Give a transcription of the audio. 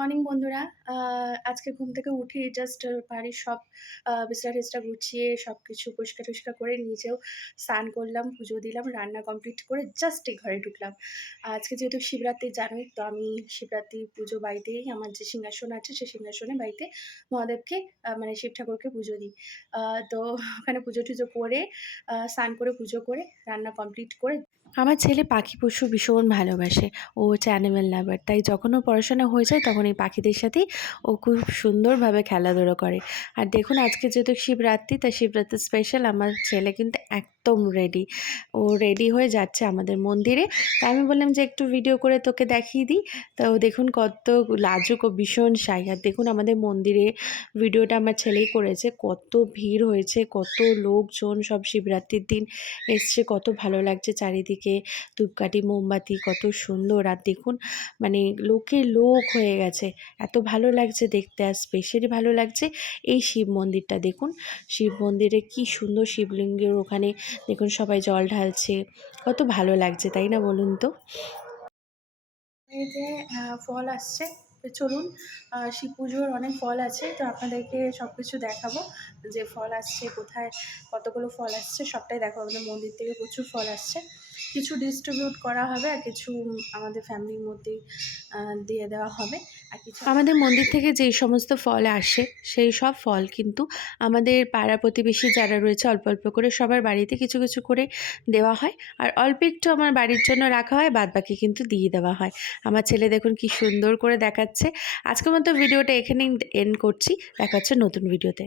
Morning বন্ধুরা। আজকে ঘুম থেকে উঠেই জাস্ট বাড়ির সব বিছানা-টিছানা গুছিয়ে সবকিছু পরিষ্কার-টরিষ্কার করে নিজেও স্নান করলাম, পুজো দিলাম, রান্না কমপ্লিট করে জাস্ট এই ঘরে ঢুকলাম। আজকে যেহেতু শিবরাত্রি জানোই, তো আমি শিবরাত্রি পুজো বাড়িতেই আমার যে সিংহাসন আছে, সেই সিংহাসনে বাড়িতে মহাদেবকে মানে শিব ঠাকুরকে পুজো দিই। আ তো ওখানে পুজো-টুজো করে স্নান করে পুজো করে রান্না কমপ্লিট করে আমার ছেলে পাখি পশু ভীষণ ভালোবাসে। ও হচ্ছে অ্যানিমেল লাভার। তাই যখন ওর পড়াশোনা হয়ে যায় তখন এই পাখিদের সাথেই ও খুব সুন্দরভাবে খেলাধুলো করে। আর দেখুন আজকে যেহেতু শিবরাত্রি, তাই শিবরাত্রি স্পেশাল আমার ছেলে কিন্তু একদম রেডি। ও রেডি হয়ে যাচ্ছে আমাদের মন্দিরে। তাই আমি বললাম যে একটু ভিডিও করে তোকে দেখিয়ে দিই। তো দেখুন কত লাজুক ও ভীষণ শাই। আর দেখুন আমাদের মন্দিরে ভিডিওটা আমার ছেলেই করেছে। কত ভিড় হয়েছে, কত লোকজন সব শিবরাত্রির দিন এসছে, কত ভালো লাগছে চারিদিকে ধূপকাঠি, মোমবাতি কত সুন্দর। আর দেখুন মানে লোকে লোক হয়ে গেছে। এত ভালো লাগছে দেখতে। আর স্পেশালি ভালো লাগছে এই শিব মন্দিরটা দেখুন। শিব মন্দিরে কি সুন্দর শিবলিঙ্গের ওখানে দেখুন সবাই জল ঢালছে। কত ভালো লাগছে, তাই না বলুন তো? এই যে ফল আসছে। তো চলুন, শিব পুজোর অনেক ফল আছে। তো আপনাদেরকে সবকিছু দেখাবো যে ফল আসছে, কোথায় কতগুলো ফল আসছে সবটাই দেখাবো। আমাদের মন্দির থেকে প্রচুর ফল আসছে। কিছু ডিস্ট্রিবিউট করা হবে আর কিছু আমাদের ফ্যামিলির মধ্যেই দিয়ে দেওয়া হবে। আর কিছু আমাদের মন্দির থেকে যেই সমস্ত ফল আসে, সেই সব ফল কিন্তু আমাদের পাড়া প্রতিবেশী যারা রয়েছে অল্প, অল্প করে সবার বাড়িতে কিছু, কিছু করে দেওয়া হয়। আর অল্প একটু আমার বাড়ির জন্য রাখা হয়, বাদবাকি কিন্তু দিয়ে দেওয়া হয়। আমার ছেলে দেখুন কি সুন্দর করে দেখাচ্ছে। আজকের মতো ভিডিওটা এখানেই এন্ড করছি। দেখা হচ্ছে নতুন ভিডিওতে।